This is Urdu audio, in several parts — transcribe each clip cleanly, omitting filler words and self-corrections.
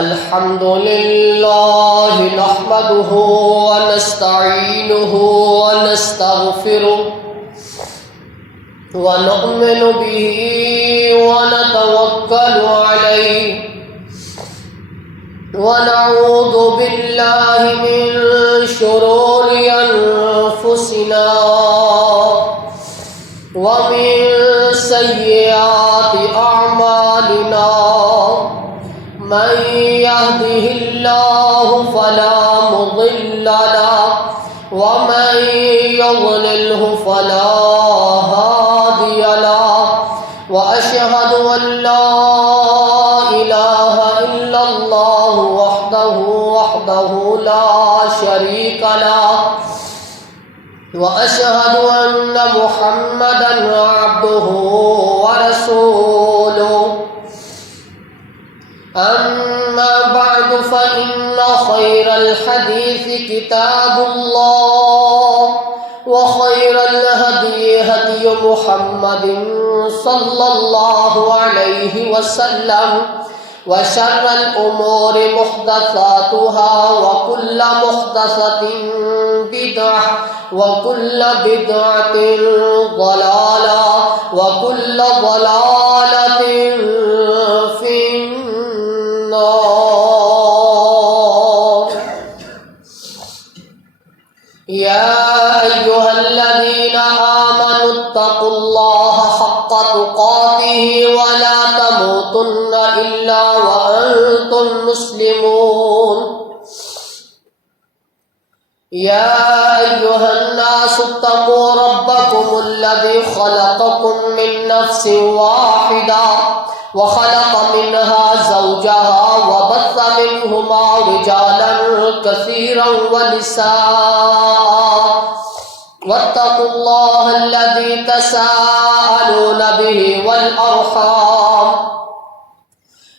الحمد لله نحمده ونستعينه ونستغفره ونؤمن به ونتوكل عليه ونعوذ بالله من شرور أنفسنا ومن سيئات أعمالنا من يهده الله فلا مضل له ومن يضلله فلا هادي له وأشهد أن لا إله إلا الله وحده لا شريك له وأشهد أن محمدا عبده ورسوله أما بعد فإن خير الحديث كتاب الله وخير الهدي هدي محمد صلى الله عليه وسلم وشر الأمور محدثاتها وكل محدثة بدعة وكل بدعة ضلالة وكل ضلالة في النار. يا أيها الذين آمنوا اتقوا الله حق تقاته ولا تموتن إلا وأنتم مسلمون. يا أيها الناس اتقوا ربكم الذي خلقكم من نفس واحدة وخلق منها زوجها وبث منهما رجالا كثيرا ونساء واتقوا الله الذي تساءلون به والأرحام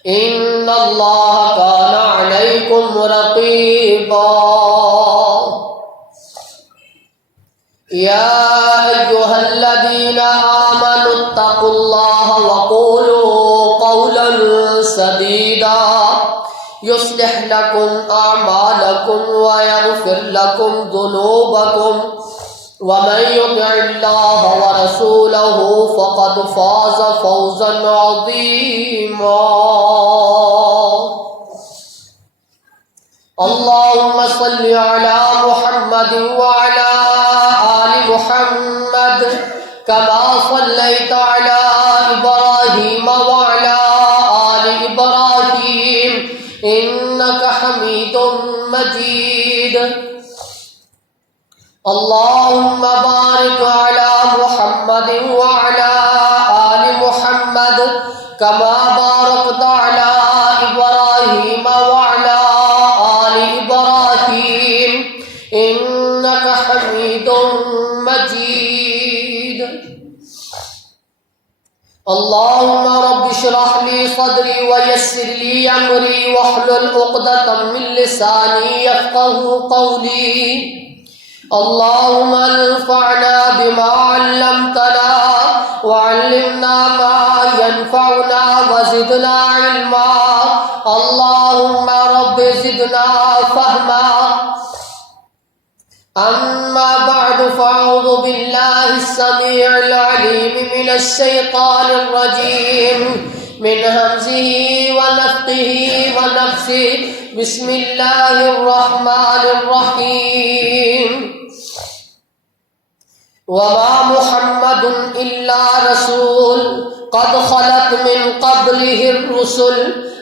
إن الله كان عليكم رقيبا. يا أيها الذين آمنوا اتقوا الله وقولوا قولا سديدا يصلح لكم أعمالكم ويغفر لكم ذنوبكم ومن يطع الله ورسوله فقد فاز فوزا عظيما. اللهم صل على محمد وعلى آل محمد كما صليت على إبراهيم وعلى آل إبراهيم إنك حميد مجيد. اللهم بارك على محمد وعلى آل محمد كما باركت على إبراهيم وعلى آل إبراهيم إنك حميد مجيد. اللهم رب اشرح لي صدري ويسر لي أمري واحلل عقدة من لساني يفقهوا قولي. اللهم انفعنا بما علمتنا وعلمنا ما ينفعنا وزدنا علما. اللهم رب زدنا فهما. أما بعد فأعوذ بالله السميع العليم من الشيطان الرجيم من همزه ونفخه ونفثه. بسم الله الرحمن الرحيم. وما محمد إلا رسول قد خلت من قبله الرسل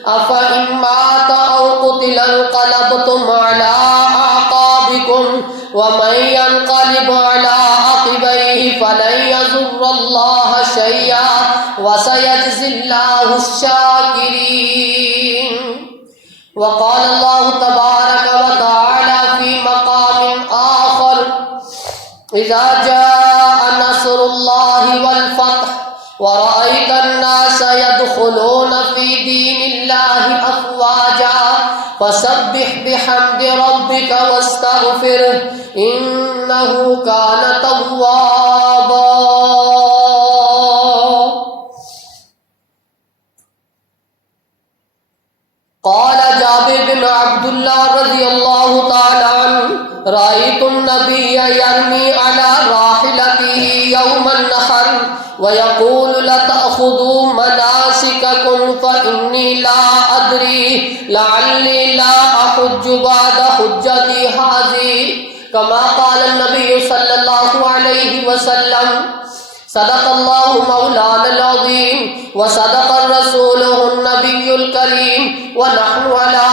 أفإن مات أو قتل انقلبتم على أعقابكم ومن ينقلب على عقبيه فلن يضر الله شيئا وسيجزي الله الشاكرين. وقال الله تبارك وتعالى في مقام آخر إذا جاء نصر الله والفتح ورأيت الناس يدخلون في دين الله أفواجا فسبح بحمد ربك واستغفره إنه كان توابا. قال جابر بن عبد الله رضي الله تعالى عنه رأيت النبي يرمي على راحلته يوم النحر ويقول لتأخذوا مناسككم فإني لا أدري لعلي لا أحج بعد حجتي هذه كما قال النبي صلى الله عليه وسلم صدق الله مولانا العظيم وصدق رسوله النبي الكريم ونحن على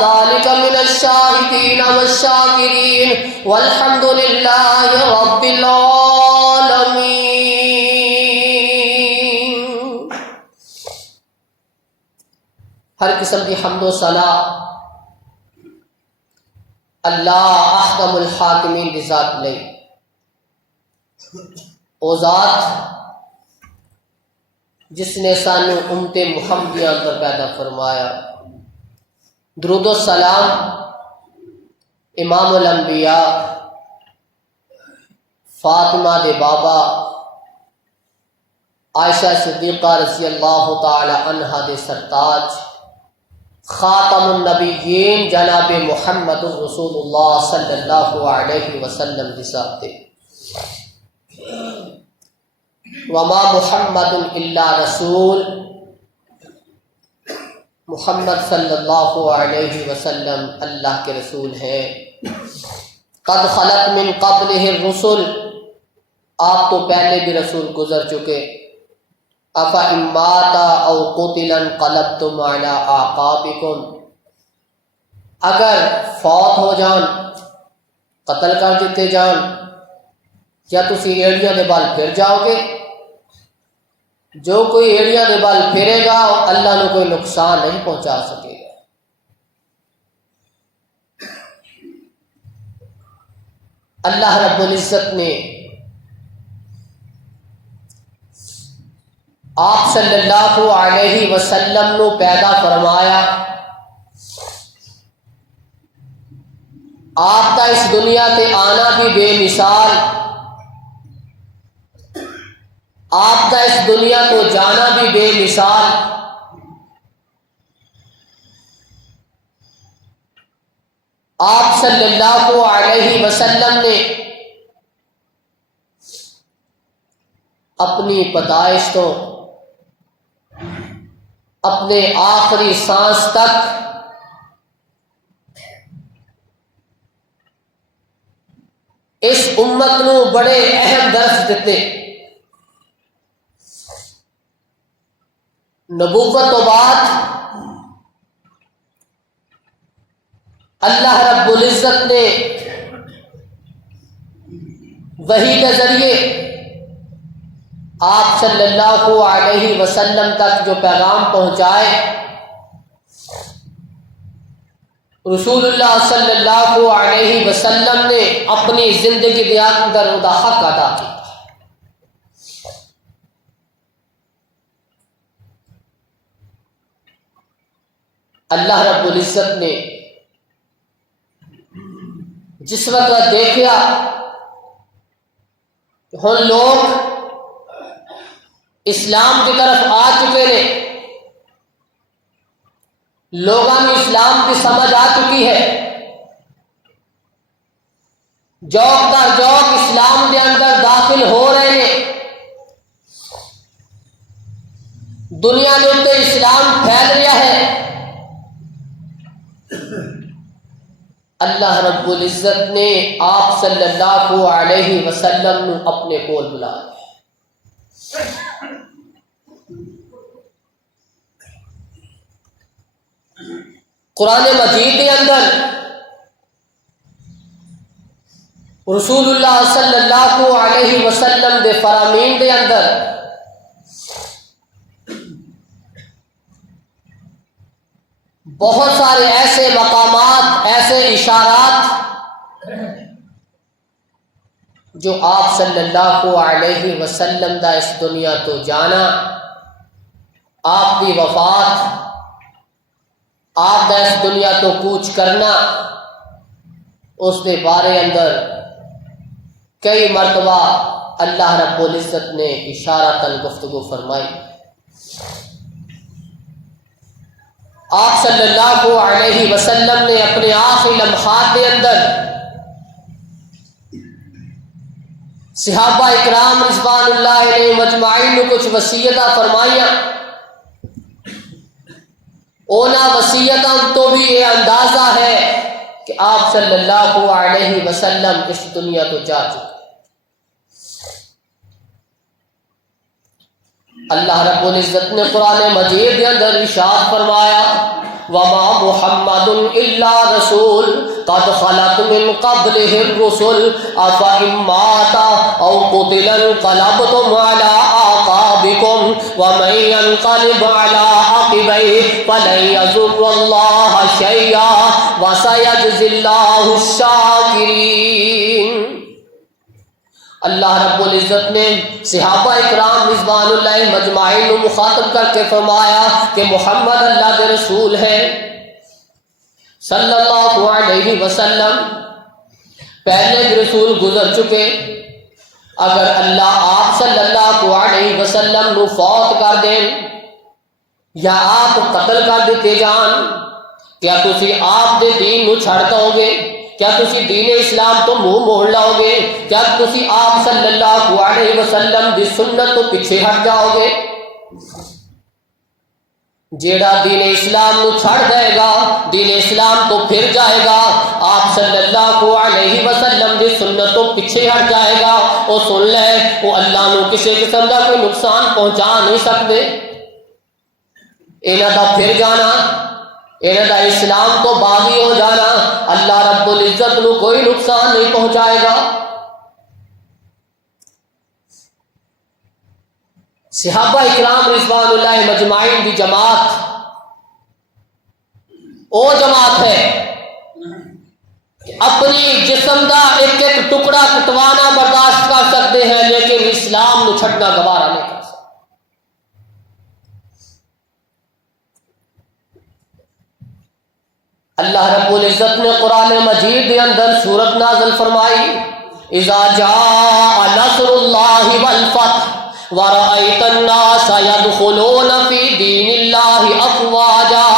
ذلك من الشاهدين والشاكرين والحمد لله رب العالمين. ہر قسم کی حمد و ثنا اللہ احکم الحاکمین کی ذات لئی. او ذات جس نے سانو امت محمدیہ اندر پیدا فرمایا. درود و سلام امام الانبیاء فاطمہ دے بابا عائشہ صدیقہ رضی اللہ تعالی عنہا دے سرتاج خاتم النبیین جناب محمد رسول اللہ صلی اللہ علیہ وسلم دی ذات دے. وما محمد الا رسول، محمد صلی اللہ علیہ وسلم اللہ کے رسول ہیں. قد خلت من قبلہ الرسل، آپ تو پہلے بھی رسول گزر چکے. افإن مات او قتل انقلبتم علی اعقابکم، اگر فوت ہو جان، قتل کر دیتے جان، یا تسی ایڑیاں دے بال پھر جاؤ گے. جو کوئی ایڑیاں دے بال پھرے گا اللہ نے کوئی نقصان نہیں پہنچا سکے گا. اللہ رب العزت نے آپ صلی اللہ علیہ وسلم نو پیدا فرمایا. آپ کا اس دنیا تے آنا بھی بے مثال، آپ کا اس دنیا کو جانا بھی بے مثال. آپ صلی اللہ علیہ وسلم نے اپنی پیدائش تو اپنے آخری سانس تک اس امت نو بڑے اہم درس دیتے. نبوت تو بعد اللہ رب العزت نے وحی کے ذریعے آپ صلی اللہ علیہ وسلم تک جو پیغام پہنچائے، رسول اللہ صلی اللہ علیہ وسلم نے اپنی زندگی کے اندر ادا حق ادا کیا. اللہ رب العزت نے جس وقت دیکھا کہ ہن لوگ اسلام کی طرف آ چکے ہیں، لوگوں میں اسلام کی سمجھ آ چکی ہے، جوک در جوک اسلام کے اندر داخل ہو رہے ہیں، دنیا کے اتنے اسلام پھیل رہا ہے. اللہ رب العزت نے آپ صلی اللہ علیہ وسلم نو اپنے کول بلایا. قرآن مجید کے اندر رسول اللہ صلی اللہ علیہ وسلم دے فرامین دے اندر بہت سارے ایسے مقامات، ایسے اشارات جو آپ صلی اللہ علیہ وسلم دا اس دنیا تو جانا، آپ کی وفات، آپ دا اس دنیا تو کوچ کرنا، اس دے بارے اندر کئی مرتبہ اللہ رب العزت نے اشارتاً گفتگو فرمائی. آپ صلی اللہ علیہ وسلم نے اپنے آخری لمحات کے اندر صحابہ اکرام رضوان اللہ علیہ مجمعین کو کچھ وصیتاں فرمائیاں. اونا وصیتاں تو بھی یہ اندازہ ہے کہ آپ صلی اللہ علیہ وسلم اس دنیا تو جا چکے. اللہ رب العزت نے قرآن مجید کے اندر ارشاد فرمایا وما محمد الا رسول قد خلت من قبله الرسل افإن مات او قتل انقلبتم على اعقابكم ومن ينقلب على عقبيه فلن يضر الله شيئا وسيجزي الله الشاكرين. اللہ رب العزت نے صحابہ اکرام رضوان اللہ مجمعین کو مخاطب کر کے فرمایا کہ محمد اللہ کے رسول ہیں صلی اللہ علیہ وسلم. پہلے بھی رسول گزر چکے. اگر اللہ آپ صلی اللہ علیہ وسلم نو فوت کر دیں یا آپ قتل کر دیتے جان, کیا تسی آپ دے دین نو چھڑ دو گے؟ کیا تسی دین اسلام تو منہ موڑ لاؤ گے؟ کیا تسی آپ صلی اللہ علیہ وسلم دی سنت تو پیچھے ہٹ جاؤ گے؟ جیڑا دین اسلام نو چھڑ دے گا, دین اسلام تو پھر جائے گا, آپ صلی اللہ علیہ وسلم دی سنت تو پیچھے ہٹ جائے گا, وہ سن لے وہ اللہ نو کسی قسم کا کوئی نقصان پہنچا نہیں سکتے. انہاں دا پھر جانا, انہاں دا اسلام تو باغی ہو جانا اللہ رب العزت نو کوئی نقصان نہیں پہنچائے گا. صحابہ اکرام رضوان اللہ مجمعین دی جماعت او جماعت ہے کہ اپنی جسم دا ایک ایک ٹکڑا کٹوانا برداشت کر سکتے ہیں لیکن اسلام نو چھٹنا گوارا نہیں کر سکتے. اللہ رب العزت نے قرآن مجید کے اندر سورت نازل فرمائی اذا جاء نصر اللہ والفتح ورأيت الناس يدخلون في دين الله أفواجا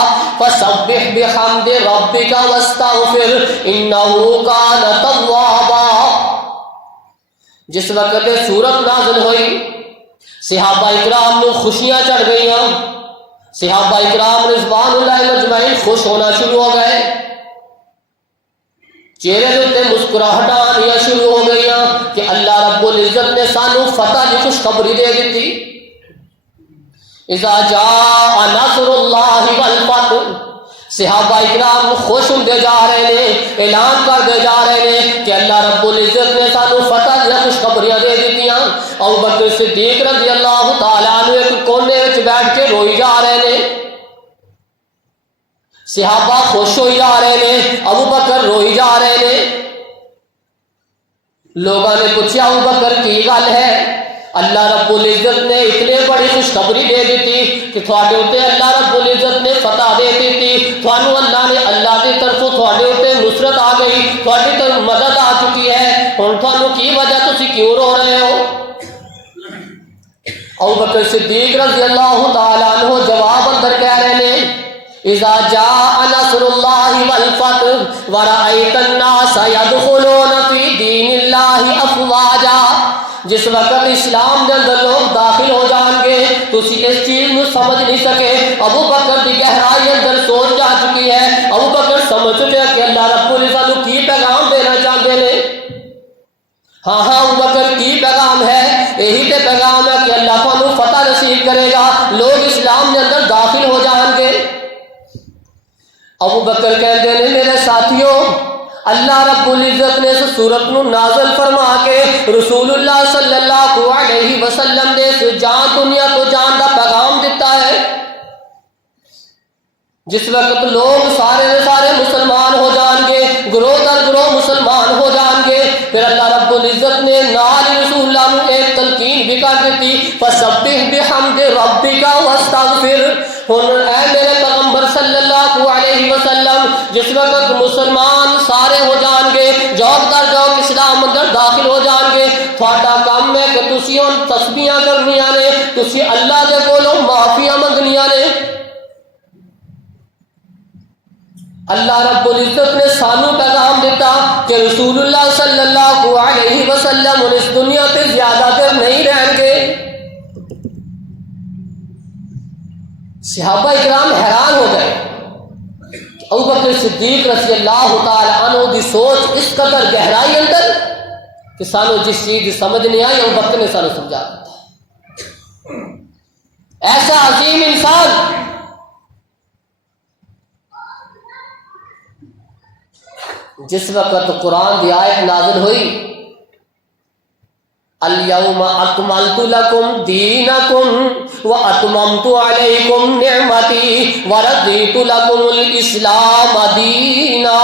فسبح بحمد ربك واستغفر إنه كان توابا. جس وقت سورت نازل ہوئی صحابہ اکرام نے خوشیاں چڑھ گئیاں, صحابہ اکرام رضوان اللہ مجمعین خوش ہونا شروع ہو گئے, چہرے تے مسکراہٹاں آنیاں شروع ہو گئیاں کہ اللہ رب العزت نے سانو فتح کی خوشخبری دے دیتی. اذا جاء نصر اللہ والفتح, صحابہ اکرام خوش ہوندے جا رہے ہیں, اعلان کرتے جا رہے ہیں کہ اللہ رب العزت نے سانو فتح کی خوشخبریاں دے دیتیاں. ابو بکر صدیق رضی اللہ تعالیٰ عنہ ایک کونے وچ بیٹھ کے روئی جا رہے ہیں. صحابہ خوش ہوئی جا رہے ہیں, ابو بکر روئی جا رہے ہیں. لوگوں نے پوچھا ابو بکر کی گل ہے؟ اللہ رب العزت نے اتنے بڑی خوشخبری دے دیتی کہ تھوڑے اوتے اللہ رب العزت نے فتح دے دیتی, تھانو اللہ نے اللہ کی طرفوں تھوڑے اوتے نصرت آ گئی, تھوڑی طرف مدد آ چکی ہے, ہن تھانو کی وجہ تسی کیوں رو رہے ہو؟ ابو بکر صدیق رضی اللہ تعالیٰ عنہ جواب اندر کہہ رہے ہیں اذا جاء نصر اللہ والفتح ورأيت الناس يدخلون في دین اللہ افواجا. جس وقت اسلام کے اندر لوگ داخل ہو جان گے تسی اس چیز کو سمجھ نہیں سکے. ابو بکر کی گہرائی اندر سوچ جا چکی ہے, ابو بکر سمجھ چکے کہ اللہ رب العزت کی پیغام دینا چاہتے ہیں. ہاں ابو بکر کی پیغام ہے, یہی تے پیغام ہے کہ اللہ کو فتح نصیب کرے گا, لوگ اسلام کے اندر داخل ہو جان گے. ابو بکر کہتے ہیں میرے ساتھیوں, اللہ رب العزت نے اس سورت نو نازل فرما کے رسول اللہ صلی اللہ علیہ وسلم نے جان دنیا تو جان دا پیغام دیتا ہے. جس وقت لوگ سارے سارے مسلمان ہو جان گے, گروہ در گروہ مسلمان ہو جان گے, پھر اللہ رب العزت نے نال رسول اللہ نے ایک تلقین بھی کر دیتی فسبح بحمد ربک واستغفر. اے میرے پیغمبر صلی اللہ علیہ وسلم, جس وقت مسلمان سارے ہو جان گے, جوک در جوک اسلام اندر داخل ہو جان گے, تھوڑا کام ہے کہ تسی ان تسبیحاں کرنیاں نے, تسی اللہ دے کولوں معافیاں منگنیاں نے. اللہ رب العزت نے سانو پیغام دیتا کہ رسول اللہ صلی اللہ علیہ وسلم اس دنیا تے زیادہ دیر نہیں رہیں گے۔ صحابہ اکرام حیران ہو گئے کہ ابوبکر صدیق رضی اللہ تعالی عنہ دی سوچ اس قدر گہرائی اندر کہ سانو جس چیز کی سمجھ نہیں آئی ابوبکر نے سانو سمجھا دیتا۔ ایسا عظیم انسان جس وقت قرآن کی آیت نازل ہوئی الیوم اکملت لکم دینکم واتممت علیکم نعمتی ورضیت لکم الاسلام دینا،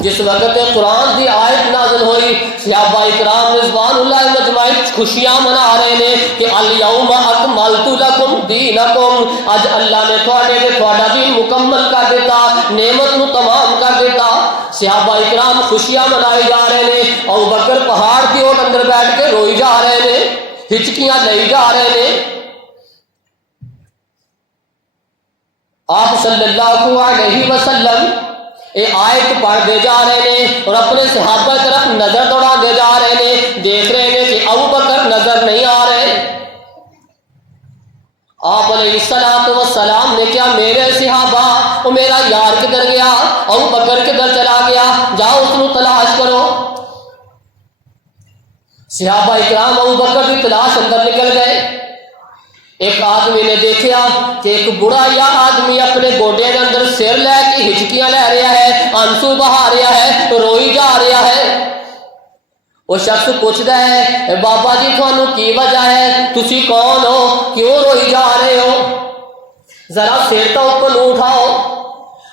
جس وقت قرآن کی آیت نازل ہوئی صحابہ اکرام رضوان اللہ مجمعین خوشیاں منا رہے ہیں کہ الیوم اکملت لکم دینکم، اج اللہ نے تھوڑا دین مکمل کر دیتا، نعمت نو تمام کر دیتا۔ صحابہ اکرام خوشیاں منائی جا رہے ہیں، ابوبکر پہاڑ کی اوٹ اندر بیٹھ کے روئی جا رہے ہیں، ہچکیاں لئی جا رہے ہیں۔ آپ صلی اللہ علیہ وسلم یہ آیت پڑھ دے جا رہے ہیں اور اپنے صحابہ کی طرف نظر دوڑا دے جا رہے ہیں، دیکھ رہے ہیں کہ ابوبکر نظر نہیں آ رہے۔ آپ علیہ السلام نے کیا میرے صحابہ وہ میرا یار کدھر گیا، ابوبکر کدھر چلا گیا، جاؤ اس کو تلاش کرو۔ صحابہ اکرام ابوبکر کی تلاش اندر نکل گئے۔ ایک آدمی نے دیکھا کہ ایک بڑا یا آدمی اپنے گوڈے کے اندر سر لے کے ہچکیاں لے رہا ہے، آنسو بہا رہا ہے، روئی جا رہا ہے۔ وہ شخص پوچھتا ہے بابا جی تھانو کی وجہ ہے، تسی کون ہو، کیوں روئی جا رہے ہو، ذرا سر تو اوپر نہ اٹھاؤ۔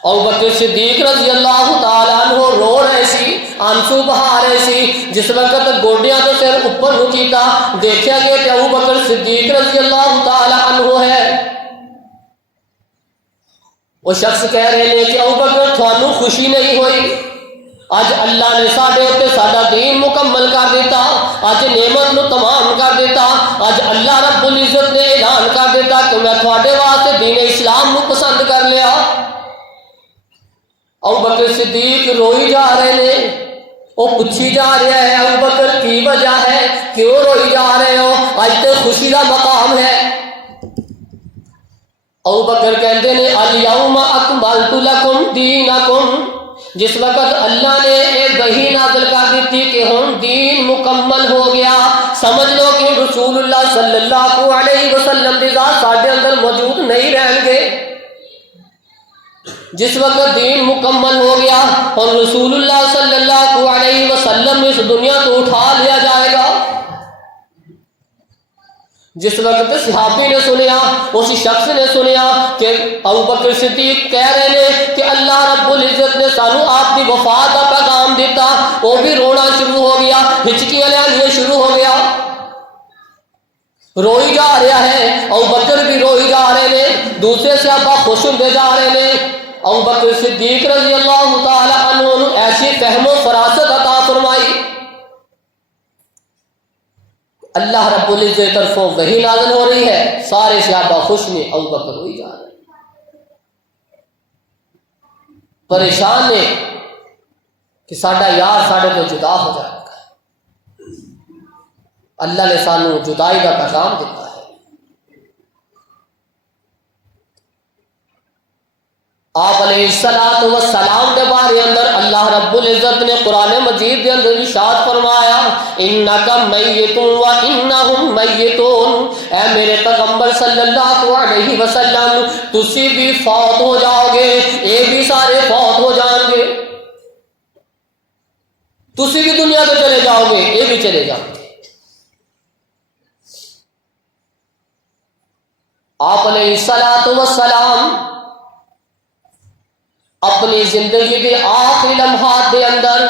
ابوبکر صدیق رضی اللہ تعالیٰ عنہ رو رہے سی، آنسو بہا رہے سی۔ جس وقت گوڈیاں تو سر اوپر نہ کیتا، دیکھا گیا کہ ابوبکر صدیق رضی اللہ تعالیٰ عنہ ہے۔ وہ شخص کہہ رہے ہیں کہ ابوبکر تھانو خوشی نہیں ہوئی، اج اللہ نے ساڈے اوتے ساڈا دین مکمل کر دیتا، اج نعمت نو تمام کر دیتا، اج اللہ رب العزت نے اعلان کر دیتا کہ میں تھوڑے واسطے دین اسلام نو پسند کر لیا۔ ابوبکر صدیق روئی جا رہے ہیں، وہ پوچھی جا رہا ہے ابوبکر کی وجہ ہے، کیوں روئی جا رہے ہو، اج تو خوشی کا مقام ہے۔ ابوبکر کہتے ہیں الیوم اکملت لکم دینکم، جس وقت اللہ نے ایک وحی نازل کر دیتی کہ ہم دین مکمل ہو گیا، سمجھ لو کہ رسول اللہ صلی اللہ علیہ وسلم کی ذات ساڈے اندر موجود نہیں رہیں گے۔ جس وقت دین مکمل ہو گیا اور رسول اللہ صلی اللہ علیہ وسلم اس دنیا کو اٹھا لیا جائے گا۔ جس وقت صحابی نے سنیا، اس شخص نے سنیا کہ ابوبکر صدیق کہہ رہے ہیں کہ اللہ رب العزت نے سانو آپ کی وفات کا پیغام دیتا، وہ بھی رونا شروع ہو گیا، ہچکیاں لینا شروع ہو گیا، روئی جا رہا ہے۔ ابوبکر بھی روئی جا رہے ہیں، دوسرے صحابہ خوش ہوتے جا رہے ہیں۔ ابوبکر صدیق رضی اللہ تعالی عنہ نے ایسی فہم و فراست عطا فرمائی، اللہ رب العزت کی طرفوں وحی نازل ہو رہی ہے، سارے صحابہ خوش نے، ابوبکر روئی جا رہے ہیں، پریشان نے کہ ساڈا یار ساڈے تو جدا ہو جائے گا۔ اللہ نے سانو جدائی کا پیغام دیتا ہے۔ آپ علیہ السلام کے بارے اندر اللہ رب العزت نے قرآن مجید کے اندر ارشاد فرمایا انک میت و انہم میتون، اے میرے پیغمبر صلی اللہ علیہ وسلم تسی بھی فوت ہو جاؤ گے، یہ بھی سارے فوت ہو جائیں گے، تسی بھی دنیا سے چلے جاؤ گے، یہ بھی چلے جاؤ گے۔ آپ علیہ السلام اپنی زندگی کے آخری لمحات کے اندر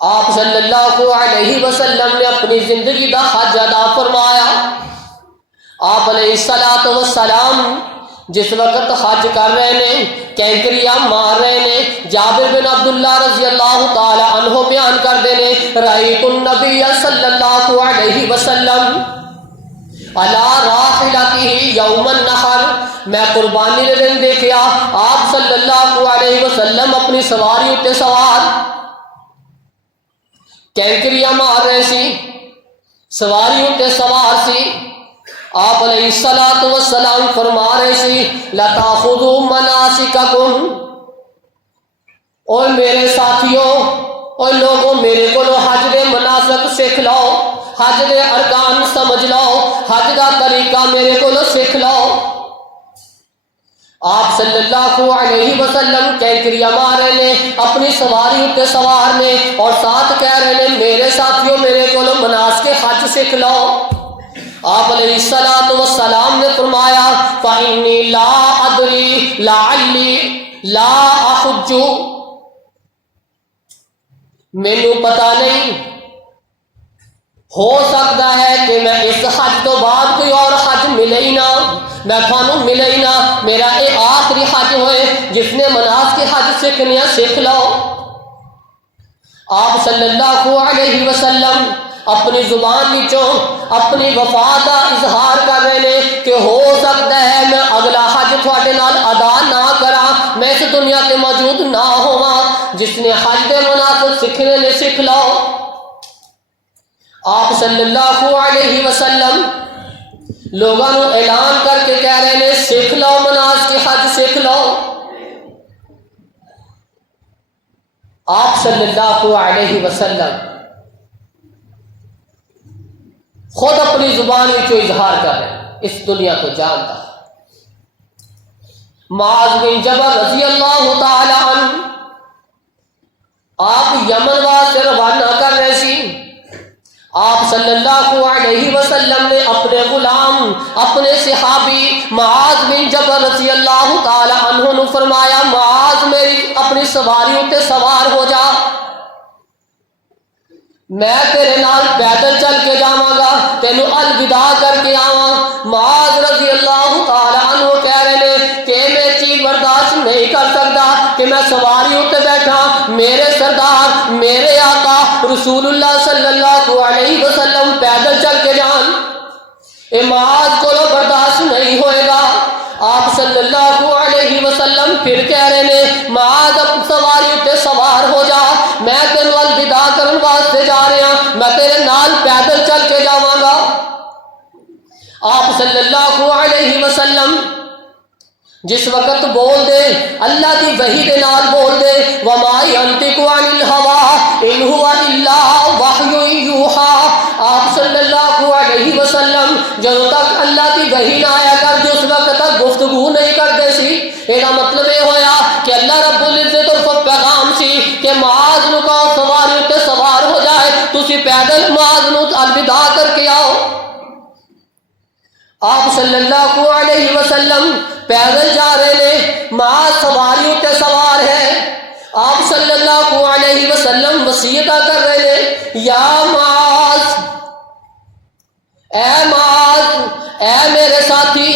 آپ صلی اللہ علیہ وسلم نے اپنی زندگی کا حج ادا فرمایا۔ آپ علیہ السلام جس وقت حج کر رہے ہیں، کینکریاں مار رہے ہیں، جابر بن عبداللہ رضی اللہ تعالی عنہ بیان کر دینے رأیت النبی صلی اللہ علیہ وسلم علی راحلتہ یوم النحر، میں قربانی دے دن دیکھیا آپ صلی اللہ علیہ وسلم اپنی سواری اتے سوار کینکریاں مار رہے سی، سواری اتے سوار سی، آپ علیہ الصلوۃ والسلام فرما رہے سی لَتَأْخُذُوا مَنَاسِكَكُمْ، اور میرے ساتھیوں اور لوگوں میرے کو حج دے مناسک سکھ لو، حج دے ارکان سمجھ لو، حج دا طریقہ میرے کو سکھ لو۔ آپ صلی اللہ علیہ وسلم کینکریاں مار رہے نے اپنی سواری اتے سوار نے، اور ساتھ کہہ رہے نے میرے ساتھیوں میرے کو مناسک حج سکھ لو۔ آپ علیہ الصلوۃ والسلام نے فرمایا فإنی لا ادری لعلی لا احج، مینوں پتا نہیں، ہو سکتا ہے کہ میں اس حج تو بعد کوئی اور حج ملے ہی نہ، میں تھانوں ملے ہی نہ، میرا یہ آخری حج ہوئے، جس نے مناسک حج سیکھنیا سیکھ لو۔ آپ صلی اللہ علیہ وسلم اپنی زبان وچوں اپنی وفا کا اظہار کر رہے ہیں کہ ہو سکتا ہے میں اگلا حج تھوڑے نال ادا نہ کرا، میں اس دنیا تے موجود نہ ہوا، جس نے حج دے مناسب سیکھنے نے سیکھ لو۔ آپ صلی اللہ علیہ وسلم لوگوں نے اعلان کر کے کہہ رہے ہیں سیکھ لو، مناسک حج سیکھ لو۔ آپ صلی اللہ علیہ وسلم خود اپنی زبان میں اظہار کر رہے ہیں، اس دنیا کو جانتا ہے۔ معاذ بن جبل رضی اللہ تعالی عنہ آپ یمن واسطے روانہ کر رہے سی، آپ صلی اللہ علیہ وسلم نے اپنے غلام اپنے صحابی معاذ بن جبل رضی اللہ تعالی عنہ نے فرمایا معاذ میری اپنی سواری اتے سوار ہو جا، میں تیرے نال پیدل چل کے جاواں گا، تینوں الوداع کر کے آواں۔ معاذ رضی اللہ تعالی عنہ کہہ رہے ہیں کہ میں چیز برداشت نہیں کر سکتا کہ میں سواری اتے بیٹھا، میرے سردار میرے آقا رسول اللہ صلی اللہ علیہ وسلم پیدل چل کے جان، اے معاذ کو برداشت نہیں ہوئے گا۔ آپ صلی اللہ علیہ وسلم پھر کہہ رہے ہیں معاذ اب سواری اتے سوار ہو جا، میں تینوں الوداع کرن واسطے جا رہا، میں تیرے نال پیدل چل کے جاواں گا۔ آپ صلی اللہ علیہ وسلم جس وقت بول دے اللہ دی وحی دے نال بول دے وما ينطق عن الهوى ان هو الا وحی یوحى، آپ صلی اللہ علیہ وسلم جب تک اللہ دی وحی نہ آیا کر جو اس وقت تک گفتگو نہیں کرتے سی، یہ مطلب یہ ہویا کہ اللہ رب العزت طرف پیغام سی کہ معاذ نو کا سواری تے سوار ہو جائے، تسی پیدل معاذ نو الوداع کر کے آؤ۔ آپ صلی اللہ علیہ وسلم پیدل جا رہے ہیں، معاذ سواریوں تے سوار ہے، آپ صلی اللہ علیہ وسلم وصیت کر رہے ہیں یا معاذ، اے معاذ اے میرے ساتھی،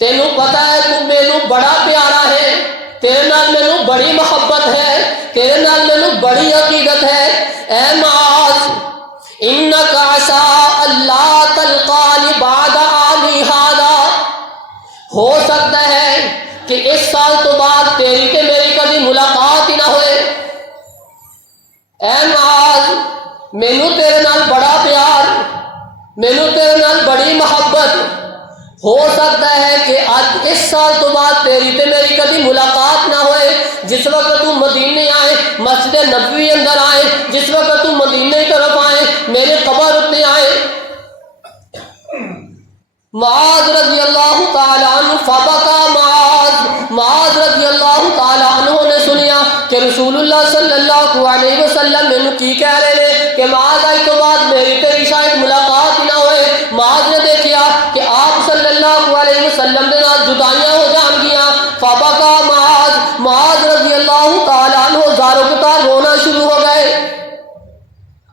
تینوں پتا ہے تو مینوں بڑا پیارا ہے، تیرے نال مینوں بڑی محبت ہے، تیرے نال مینوں بڑی عقیدت ہے، اے معاذ انک عسى اللہ تلقانی بعد عامی ھذا، ہو سکتا ہے کہ اس سال تو بعد تیری تے میری کبھی ملاقات ہی نہ ہوئے، اے معاذ مینوں تیرے نال بڑا پیار، مینوں تیرے نال بڑی محبت، ہو سکتا ہے کہ آج اس سال تو بعد تیری تے میری کبھی ملاقات نہ ہوئے، جس وقت تم مدینے آئے مسجد نبوی اندر آئے، جس وقت تم مدینے کی طرف آئے میرے قبر اتنے آئے۔ معاذ رضی اللہ تعالیٰ عنہ فبکا معاذ رضی اللہ تعالیٰ عنہ نے سنیا کہ رسول اللہ صلی اللہ علیہ وسلم میں کی کہہ رہے ہیں کہ معاذ آئی تو بعد میری تیری شاید ملاقات ہی نہ ہوئے۔ معاذ نے دیکھا کہ آپ صلی اللہ علیہ وسلم کے نال جدائیاں ہو جان گیا، فبکا معاذ رضی اللہ تعالیٰ عنہ زاروں کتار رونا شروع ہو گئے۔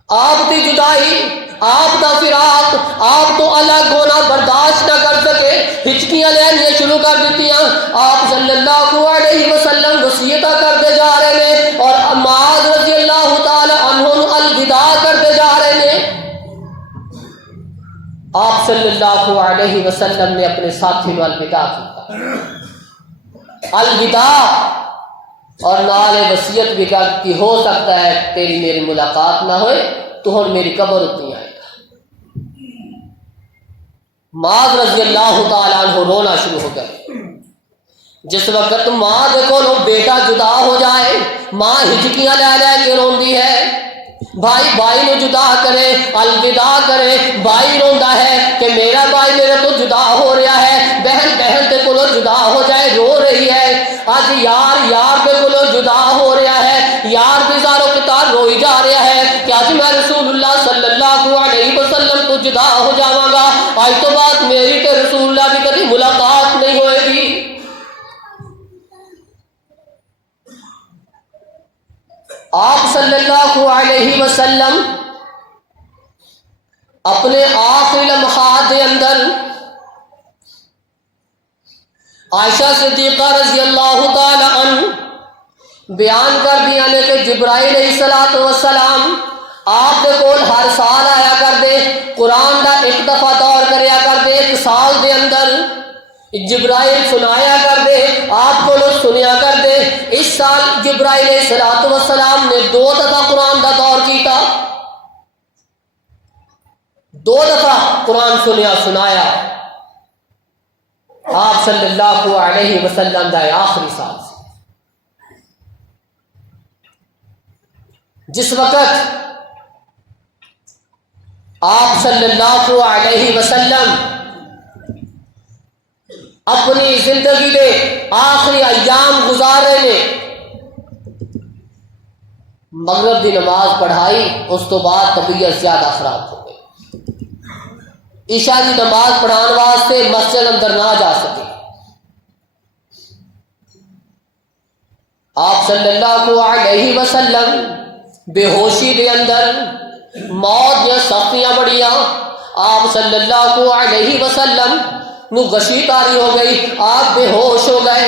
آپ کی جدائی، آپ کا فراق، آپ تو الگ ہونا برداشت نہ کر سکے، ہچکیاں لینے شروع کر دیتی ہیں۔ آپ صلی اللہ علیہ وسلم وصیتہ کرتے جا رہے ہیں اور معاذ رضی اللہ تعالی عنہ الوداع کرتے جا رہے ہیں۔ آپ صلی اللہ علیہ وسلم نے اپنے ساتھی میں الوداع کیا، الوداع، اور نال وصیت بھی کہ ہو سکتا ہے تیری میری ملاقات نہ ہوئے تو ہن میری قبر اتنی آئے گا۔ معاذ رضی اللہ تعالیٰ عنہ رونا شروع ہو گئے۔ جس وقت ماں دے کولوں بیٹا جدا ہو جائے، ماں ہچکیاں لے لے کے روندی ہے، بھائی بھائی نو جدا کرے، الوداع کرے، بھائی روندا ہے کہ میرا بھائی میرے تو جدا ہو رہا ہے، بہن بہن دے کولوں جدا ہو جائے رو رہی ہے، اج یار یار دے کولوں جدا ہو رہا ہے، یار بھی زارو کتار روئی جا رہا ہے کہ اج میں رسول اللہ صلی اللہ علیہ وسلم تو جدا ہو جاواں گا، اج تو بعد میری تے رسول اللہ کی کبھی ملاقات نہیں ہوئے گی۔ آپ صلی اللہ علیہ وسلم اپنے آخری لمحات کے اندر عائشہ صدیقہ رضی اللہ تعالی عنہ بیان کر دیا نے کہ جبرائیل علیہ السلام آپ کے کول ہر سال آیا کر دے، قرآن دا ایک دفعہ دور کریا کر دے، ایک سال دے اندر جبرائیل سنایا کر دے، آپ کو لوگ سنیا کر دے۔ اس سال جبرائیل علیہ السلام نے 2 دفعہ قرآن دا دور کیتا، 2 دفعہ قرآن سنایا آپ صلی اللہ علیہ وسلم دا آخری سال سے۔ جس وقت آپ صلی اللہ علیہ وسلم اپنی زندگی دے آخری ایام گزارے نے، مغرب دی نماز پڑھائی، اس تو بعد طبیعت زیادہ خراب ہو گئی، عشاء کی نماز پڑھان واسطے مسجد اندر نہ جا سکے۔ آپ صلی اللہ علیہ وسلم بے ہوشی دے اندر، موت دیا سختیاں بڑیاں، آپ صلی اللہ علیہ وسلم نو غشی تاری ہو گئی، آپ بے ہوش ہو گئے۔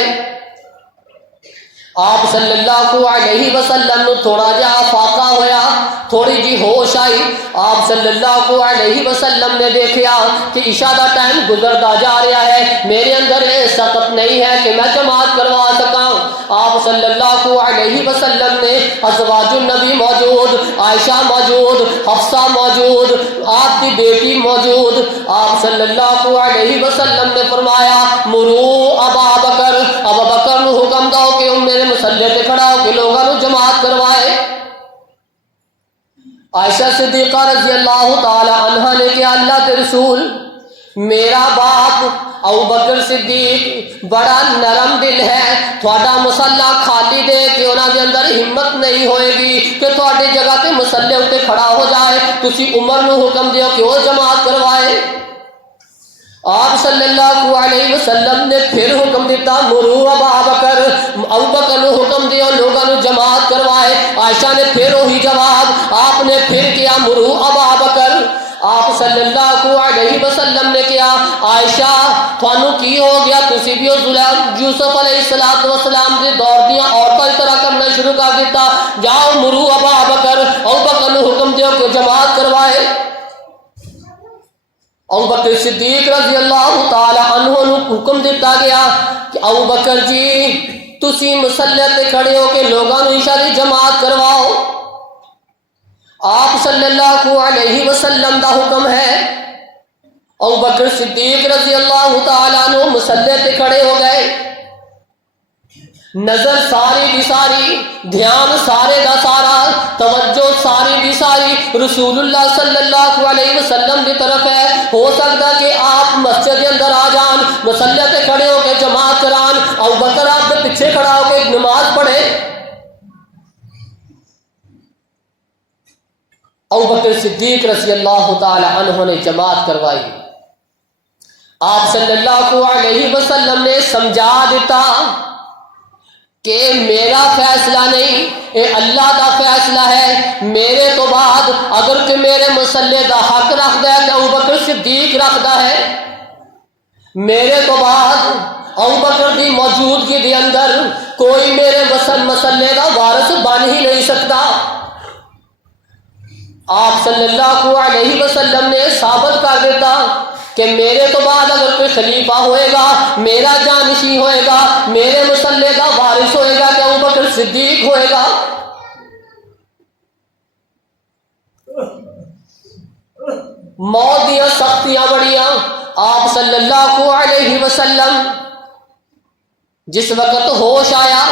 آپ صلی اللہ علیہ وسلم نو تھوڑا جا فاقہ ہویا، تھوڑی جی ہوش آئی، آپ صلی اللہ علیہ وسلم نے دیکھا کہ عشاء دا ٹائم گزرتا جا رہا ہے، میرے اندر یہ طاقت نہیں ہے کہ میں جماعت کروا سکاں۔ آپ صلی اللہ علیہ وسلم نے ازواج النبی موجود، عائشہ موجود، حفصہ موجود، آپ کی بیٹی موجود، آپ صلی اللہ علیہ وسلم نے فرمایا مرو ابا بکر، ابا بکر نو حکم دو کہ میرے مسلح تے کھڑا ہو کے لوگوں نو جماعت کروائے۔ عائشہ صدیقہ رضی اللہ تعالی عنہا نے کہا اللہ کے رسول، میرا باپ ابو بکر صدیق بڑا نرم دل ہے، تھوڑا مسلح خالی دے کہ انہاں دے اندر ہمت نہیں ہوئے گی کہ تھوڑی جگہ تے مسلح اتے کھڑا ہو جائے، تسی عمر نو حکم دیو کہ وہ جماعت کروائے۔ آپ صلی اللہ علیہ وسلم نے پھر حکم دیتا مرو ابا بکر، ابو بکر نو حکم دیو لوگوں نو جماعت کروائے۔ عائشہ نے پھر وہی جواب، آپ نے پھر کیا مرو ابا بکر۔ آپ صلی اللہ علیہ وسلم نے کیا عائشہ تھانو کی ہو گیا، تسی بھی یوسف علیہ السلام کے دور دیا عورتوں کی طرح کرنا شروع کر دیتا، جاؤ مرو ابا بکر، ابو بکر نو حکم دیو کہ جماعت کروائے۔ ابو بکر صدیق رضی اللہ تعالی عنہ نو حکم دیتا گیا کہ ابو بکر جی تسی مسلح تے کھڑے ہو کے لوگاں نو عشاء دی جماعت کرواؤ۔ آپ صلی اللہ علیہ وسلم دا حکم ہے، ابو بکر صدیق رضی اللہ تعالی عنہ مسلح تے کھڑے ہو گئے، نظر ساری دی ساری، دھیان سارے دا سارا، توجہ ساری دی ساری رسول اللہ صلی اللہ علیہ وسلم دی طرف ہے۔ ہو سکتا کہ آپ مسجد کے اندر آ جان، مسلح تے کھڑے ہو کے جماعت کران، ابو بکر آپ کے پیچھے کھڑا ہو کے نماز پڑھے۔ ابو بکر صدیق رضی اللہ تعالی عنہ نے جماعت کروائی۔ آپ صلی اللہ علیہ وسلم نے سمجھا دیتا کہ میرا فیصلہ نہیں، اے اللہ دا فیصلہ ہے، میرے تو بعد اگر کہ میرے مسلح دا حق رکھدا ہے کہ ابو بکر صدیق رکھدا ہے، میرے تو بعد ابو بکر دی موجودگی دے اندر کوئی میرے مسلح دا وارث بن ہی نہیں سکتا۔ آپ صلی اللہ علیہ وسلم نے ثابت کر دیتا کہ میرے تو بعد اگر کوئی خلیفہ ہوئے گا، میرا جانشین ہوئے گا، میرے مصلی کا وارث ہوئے گا کہ ابوبکر صدیق ہوئے گا۔ موت دیا سختیاں بڑیاں، آپ صلی اللہ علیہ وسلم جس وقت ہوش آیا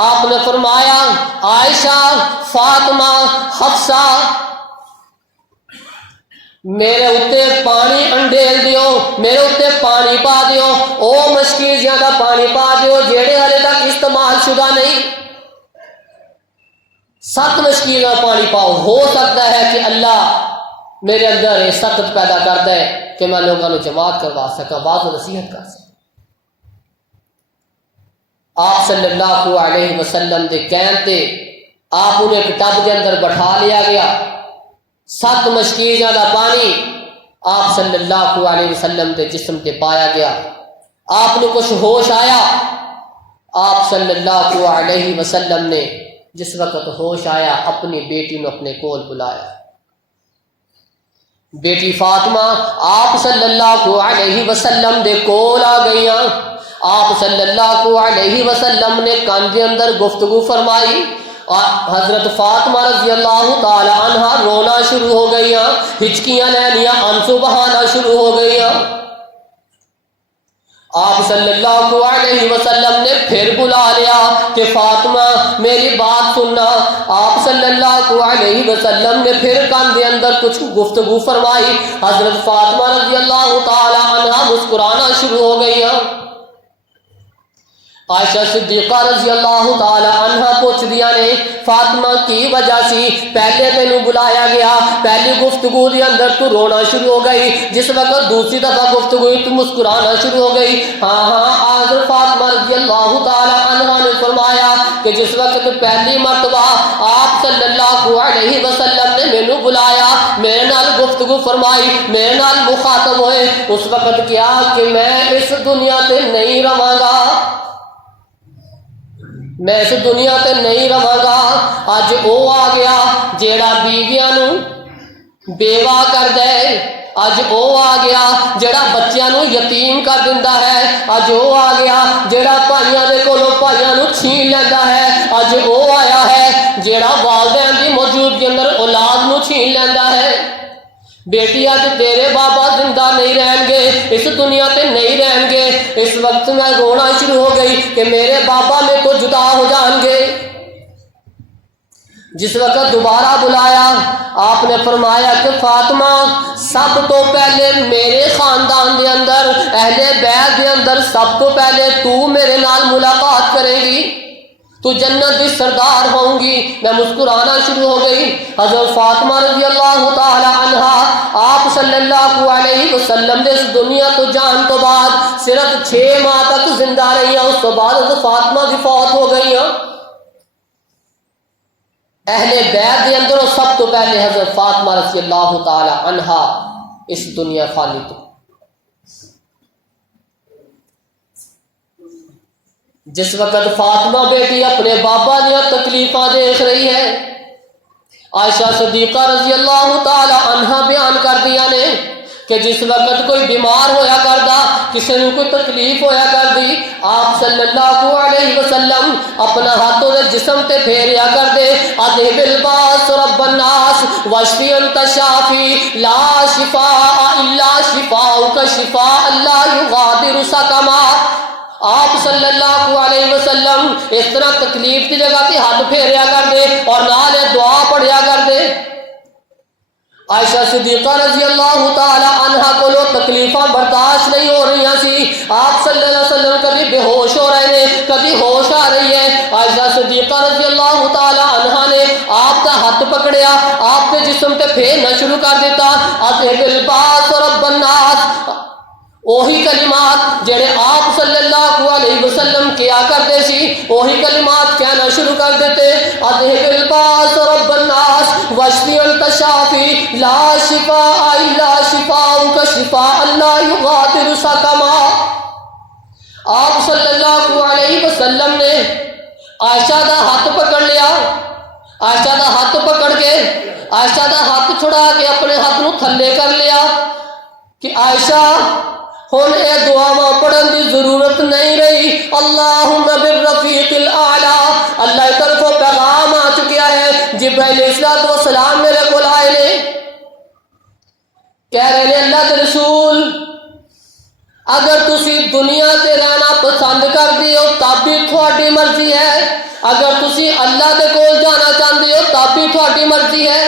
آپ نے فرمایا عائشہ، فاطمہ، حفصہ میرے اتنے پانی انڈیل دیو، میرے اتنے پانی پا دیو، او مشکیزیاں دا پانی پا دیو جیڑے ہلے تک استعمال شدہ نہیں۔ 7 مشکیزاں پانی پاؤ، ہو سکتا ہے کہ اللہ میرے اندر یہ سخت پیدا کر دے کہ میں لوگوں کو جماعت کروا سکا، بعض نصیحت کر سکا۔ آپ صلی اللہ علیہ وسلم دے کہن تے آپ انہیں ایک ٹب کے اندر بٹھا لیا گیا، 7 مشکیزاں دا پانی آپ صلی اللہ علیہ وسلم دے جسم تے پایا گیا۔ آپ نے کچھ ہوش آیا، آپ صلی اللہ علیہ وسلم نے جس وقت ہوش آیا اپنی بیٹی نے اپنے کول بلایا۔ بیٹی فاطمہ آپ صلی اللہ علیہ وسلم دے کول آ گئیاں۔ آپ صلی اللہ علیہ وسلم نے کان کے اندر گفتگو فرمائی اور حضرت فاطمہ رضی اللہ تعالی عنہ رونا شروع ہو گئیاں، ہچکیاں لینیاں، آنسو بہانا شروع ہو گئیاں۔ آپ صلی اللہ علیہ وسلم نے پھر بلا لیا کہ فاطمہ میری بات سننا۔ آپ صلی اللہ علیہ وسلم نے پھر کان دے اندر کچھ گفتگو فرمائی۔ حضرت فاطمہ رضی اللہ تعالی عنہ مسکرانا شروع ہو گئیاں۔ عائشہ صدیقہ رضی اللہ تعالی عنہ پوچھ دیا نے فاطمہ کی وجہ سی پہلے تینوں بلایا گیا، پہلی گفتگو دے اندر تو رونا شروع ہو گئی، جس وقت دوسری دفعہ گفتگو تو مسکرانا شروع ہو گئی۔ ہاں حضرت فاطمہ رضی اللہ تعالی عنہ نے فرمایا کہ جس وقت پہلی مرتبہ آپ صلی اللہ علیہ وسلم نے مینوں بلایا، میرے نال گفتگو فرمائی، میرے نال مخاطب ہوئے، اس وقت کیا کہ میں اس دنیا تے نہیں رواں گا، میں اس دنیا تے نہیں رواں گا۔ اج او آ گیا جیڑا بیویاں نو بیوہ کر دے، اج او آ گیا جیڑا بچیاں نو یتیم کر دیندا ہے، اج او آ گیا جیڑا بھائیاں دے کولوں بھائیاں نو چھین لیندا ہے، اج او آیا ہے جیڑا والدین دی موجودگی اندر اولاد نو چھین لیندا ہے۔ بیٹی اج تیرے بابا زندہ نہیں رہیں گے، اس دنیا تے نہیں رہیں گے۔ اس وقت میں رونا شروع ہو گئی کہ میرے بابا میرے کو جدا ہو جائیں گے۔ جس وقت دوبارہ بلایا آپ نے فرمایا کہ فاطمہ سب تو پہلے میرے خاندان دے اندر، اہل بیت دے اندر سب تو پہلے تو میرے نال ملاقات کرے گی، تو جنت کی سردار ہوں گی۔ میں مسکرانا شروع ہو گئی۔ حضرت فاطمہ رضی اللہ تعالی عنہ آپ صلی اللہ علیہ وسلم نے اس دنیا تو جان تو بعد صرف 6 ماہ تک زندہ رہی ہیں، اس تو بعد حضرت فاطمہ کی فوت ہو گئی ہیں۔ اہل بیت کے اندر سب تو پہلے حضرت فاطمہ رضی اللہ تعالی عنہ اس دنیا فانی تو جس وقت فاطمہ بیٹی اپنے بابا دیا تکلیفاں دیکھ رہی ہے، عائشہ صدیقہ رضی اللہ تعالی عنہ بیان کر دیا نے کہ جس وقت کوئی بیمار ہویا کردا، کسی نے کوئی تکلیف ہویا کر دی، آپ صلی اللہ علیہ وسلم اپنا ہاتھوں دے جسم تے پھیریا کر دے، اذهب الباس رب الناس واشفی انت شافی لا شفاء الا شفاؤک شفاء لا یغادر سقما۔ آپ صلی اللہ علیہ وسلم اس طرح تکلیف کی جگہ تے ہاتھ پھیریا کر دے اور نال دعا پڑھیا کر دے۔ عائشہ صدیقہ رضی اللہ تعالی عنہ کو لو تکلیفاں برداشت نہیں ہو رہی سی، آپ صلی اللہ علیہ وسلم کبھی بے ہوش ہو رہے ہیں، کبھی ہوش آ رہی ہے۔ عائشہ صدیقہ رضی اللہ تعالی عنہ نے آپ کا ہاتھ پکڑیا، آپ کے جسم پہ پھیرنا شروع کر دیتا، اذهب الباس رب الناس، وہی کلمات جڑے آپ صلی اللہ علیہ وسلم کیا کرتے سی، وہی کلمات کہنا شروع کر دیتے، اذهب الباس رب الناس واشفی انت شافی لا شفاء الا شفاؤک شفاء لا یغادر سقما۔ آپ صلی اللہ علیہ وسلم نے عائشہ دا ہاتھ پکڑ لیا، عائشہ دا ہاتھ پکڑ کے عائشہ دا ہاتھ کے اپنے ہاتھ نو تھلے کر لیا کہ عائشہ ہن اے دعاواں پڑھن دی ضرورت نہیں رہی. اللہم بالرفیق الاعلی، اللہ کی طرفوں پیغام آ چکیا ہے. جبرائیل علیہ السلام میرے کو آئے نے، کہہ رہے ہیں اللہ کے رسول اگر تسی دنیا تے رہنا پسند کر دیو تب بھی تھوڑی مرضی ہے، اگر تسی اللہ دے کول جانا چاہتے ہو تب بھی تھوڑی مرضی ہے.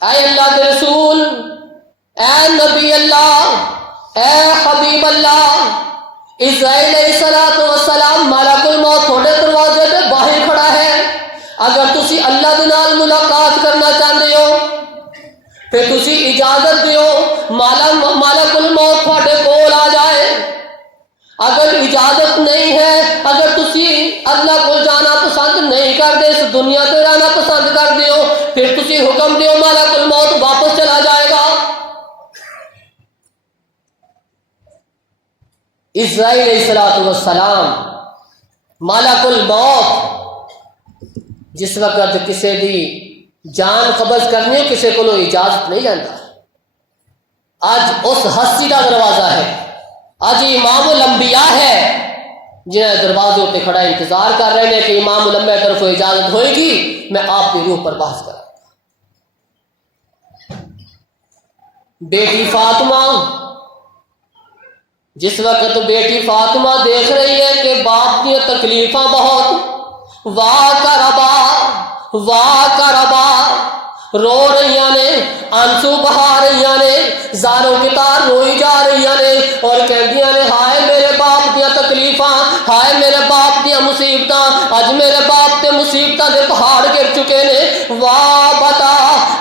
اے اللہ کے رسول، اے نبی اللہ، اے حبیب اللہ، اسرائیل علیہ السلام ملک الموت تھوڑے دروازے پہ باہر کھڑا ہے. اگر تسی اللہ دے نال ملاقات کرنا چاہتے ہو پھر تسی اجازت دیو ملک الموت تھوڑے کول آ جائے. اگر اجازت نہیں ہے، اگر تسی اللہ کو جانا پسند نہیں کرتے، اس دنیا تے رہنا پسند کر دیو، پھر تسی حکم دیو ملک الموت واپس چلا جائے گا. اسرائیل علیہ السلام ملک الموت جس وقت کسی دی جان قبض کرنی کسی کو اجازت نہیں لینا. اج اس ہستی کا دروازہ ہے، اج امام الانبیاء ہے جنہیں دروازوں پہ کھڑا انتظار کر رہے ہیں کہ امام الانبیاء طرف اجازت ہوئے گی میں آپ کی روح پر بحث کروں. بیٹی فاطمہ، جس وقت بیٹی فاطمہ دیکھ رہی ہے کہ باپ کی تکلیفاں بہت، واہ کربا رو رہی نے، آنسو بہا رہی نے، زاروں کی تار روئی جا رہی نے اور کہدیاں نے ہائے میرے باپ دیا تکلیفاں، ہائے میرے باپ دیا مصیبتاں، اج میرے باپ تے مصیبتاں دے پہاڑ گر چکے نے. واہ بتا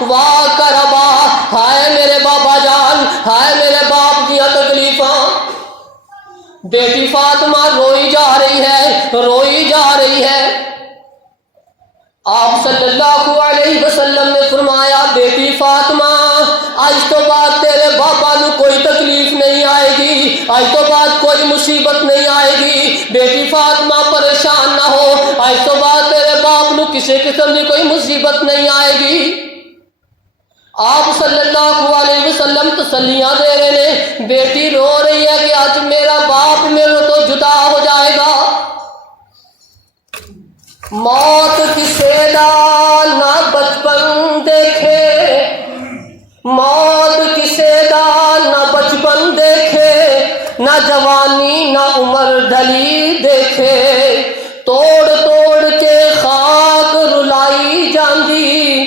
واہ کربا، ہائے میرے بابا جان، ہائے میرے باپ دیا تکلیفاں. بیٹی فاطمہ روئی جا رہی ہے، روئی جا رہی ہے. آپ صلی اللہ علیہ وسلم نے فرمایا بیٹی فاطمہ آج تو بعد تیرے بابا نو کوئی تکلیف نہیں آئے گی، آج تو بعد کوئی مصیبت نہیں آئے گی. بیٹی فاطمہ پریشان نہ ہو، آج تو بعد تیرے باپ نو کسی قسم کی کوئی مصیبت نہیں آئے گی. آپ صلی اللہ علیہ وسلم تسلیاں دے رہے ہیں. بیٹی رو رہی ہے کہ آج میرا باپ میرے تو جدا ہو جائے گا. موت کسے دا نہ بچپن دیکھے، موت کسے دا نہ بچپن دیکھے، نہ جوانی نہ عمر ڈھلی دیکھے. توڑ توڑ کے خاک رلائی جاندی،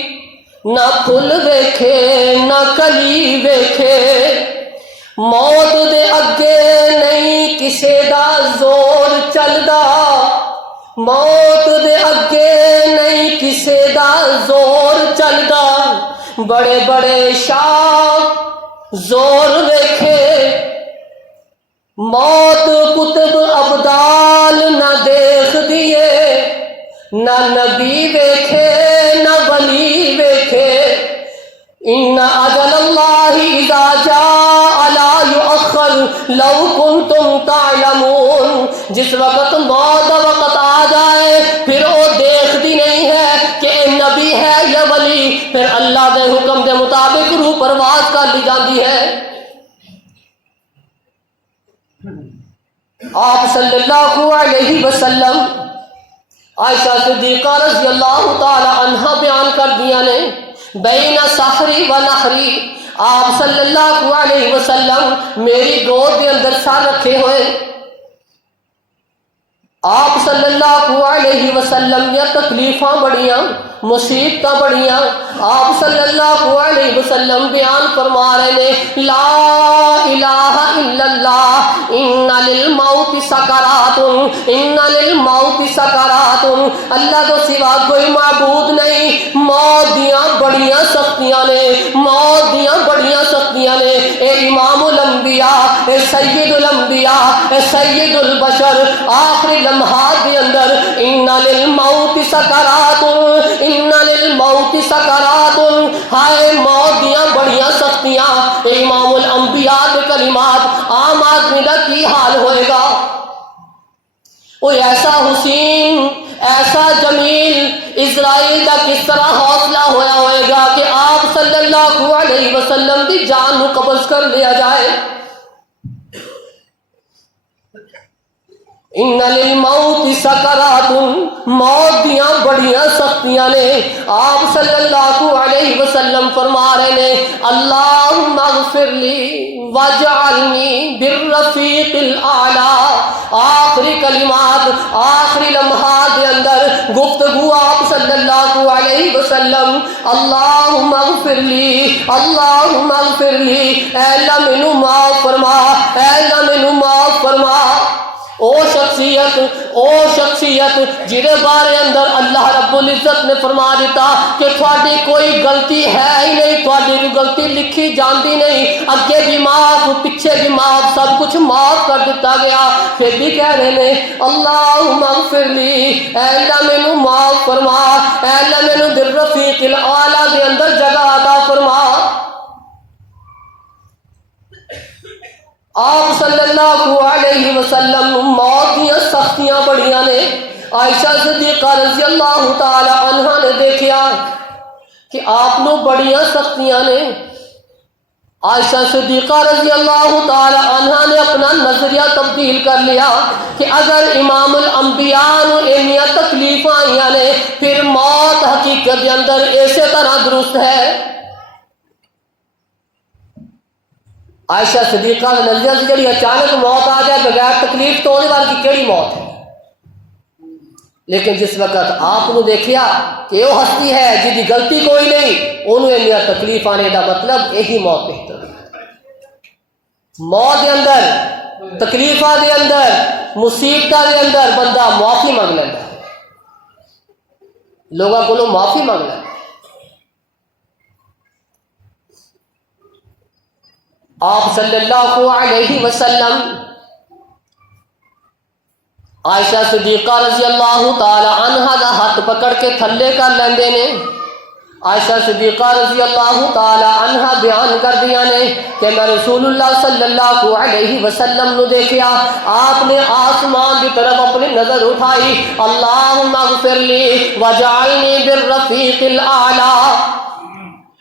نہ پھل ویکھے نہ کلی ویکھے. موت دے اگے نہیں کسے دا زور چلدا، موت دے اگے نہیں کسے دا زور چلدا. بڑے بڑے شاہ زور ویکھے، موت کتب ابدال نہ دیکھ دیے، نہ نبی ویکھے نہ ولی ویکھے. ان اجل اللہ اذا جاء لا یؤخر لو کنتم تعلمون. جس وقت موت وقت آ جائے پھر وہ دیکھتی نہیں ہے کہ اے نبی ہے یا ولی، پھر اللہ کے حکم کے مطابق روح پرواز کر لی جاتی ہے. آپ صلی اللہ علیہ وسلم عائشہ صدیقہ رضی اللہ تعالی عنہ بیان کر دیا نے بین سحری و نحری. آپ صلی اللہ علیہ وسلم میری گود کے اندر سر رکھے ہوئے. آپ صلی اللہ علیہ وسلم یا تکلیفاں بڑیاں، مصیبتاں بڑیاں. آپ صلی اللہ علیہ وسلم بیان فرما رہے ہیں لا الہ الا اللہ ان للموت سکرات، ان للموت سکرات. اللہ تو سوا کوئی معبود نہیں، موت دیاں بڑیاں سختیاں نے، موت دیاں بڑیاں سختیاں نے. اے امام الانبیاء، اے سید الانبیاء، اے سید البشر، آخری لمحات کے اندر ان للموت سکرات، ان للموت سکرات. ہائے موت دیاں بڑیاں سختیاں. اے امام الانبیاء کے کلمات، عام آدمی کا کی حال ہوئے گا؟ وہ ایسا حسین، ایسا جمیل اسرائیل کا کس طرح حوصلہ ہویا ہوئے گا کہ آپ صلی اللہ علیہ وسلم کی جان کو قبض کر لیا جائے. ان للموت سکرات، موت دیاں بڑیاں سختیاں نے. آپ صلی اللہ علیہ وسلم فرما رہے نے اللہم اغفر لی واجعلنی بالرفیق الاعلی. آخری کلمات، آخری لمحات کے اندر گفتگو آپ صلی اللہ علیہ وسلم اللہم اغفر لی، اللہم اغفر لی، اے اللہ مینوں معاف فرما، اے اللہ مینوں معاف فرما. او شخصیت جہدے بارے اندر اللہ رب العزت نے فرما دیتا کہ تھوڑی کوئی غلطی ہے ہی نہیں، تھوڑی کوئی غلطی لکھی جاندی نہیں، اگے بھی معاف پیچھے بھی معاف، سب کچھ معاف کر دیتا گیا. پھر بھی کہہ رہے نے اللہم اغفر لی، اے اللہ مینوں معاف فرما، اے اللہ مینوں بالرفیق الاعلی کے اندر جگہ عطا فرما. آپ صلی اللہ علیہ وسلم موت دیا سختیاں بڑیاں نے. عائشہ صدیقہ رضی اللہ تعالی عنہ نے دیکھا کہ آپ نے بڑیاں سختیاں نے. عائشہ صدیقہ رضی اللہ تعالی عنہ نے اپنا نظریہ تبدیل کر لیا کہ اگر امام الانبیاء نو انیاں تکلیف آئیاں نے پھر موت حقیقت کے اندر اسی طرح درست ہے. عائشہ صدیقہ کے نظریہ سے جڑی اچانک موت آ جائے بغیر تکلیف تو ہونے والی کیڑی موت ہے. لیکن جس وقت آپ نے دیکھا کہ وہ ہستی ہے جی کی غلطی کوئی نہیں، انہوں نے تکلیف آنے کا مطلب یہی موت بہتر ہے. موت کے اندر، تکلیفاں کے اندر، مصیبتوں کے اندر بندہ معافی مانگ لیتا ہے، لوگوں کو معافی مانگ لیتا ہے. آپ صلی اللہ علیہ وسلم عائشہ صدیقہ رضی اللہ تعالی عنہا دا ہاتھ پکڑ کے تھلے کر لیندے نے. عائشہ صدیقہ رضی اللہ تعالی عنہا بیان کر دیا نے کہ میں رسول اللہ صلی اللہ علیہ وسلم نو دیکھیا، آپ نے آسمان کی طرف اپنی نظر اٹھائی، اللہم اغفر لی وجعلنی بالرفیق الاعلی.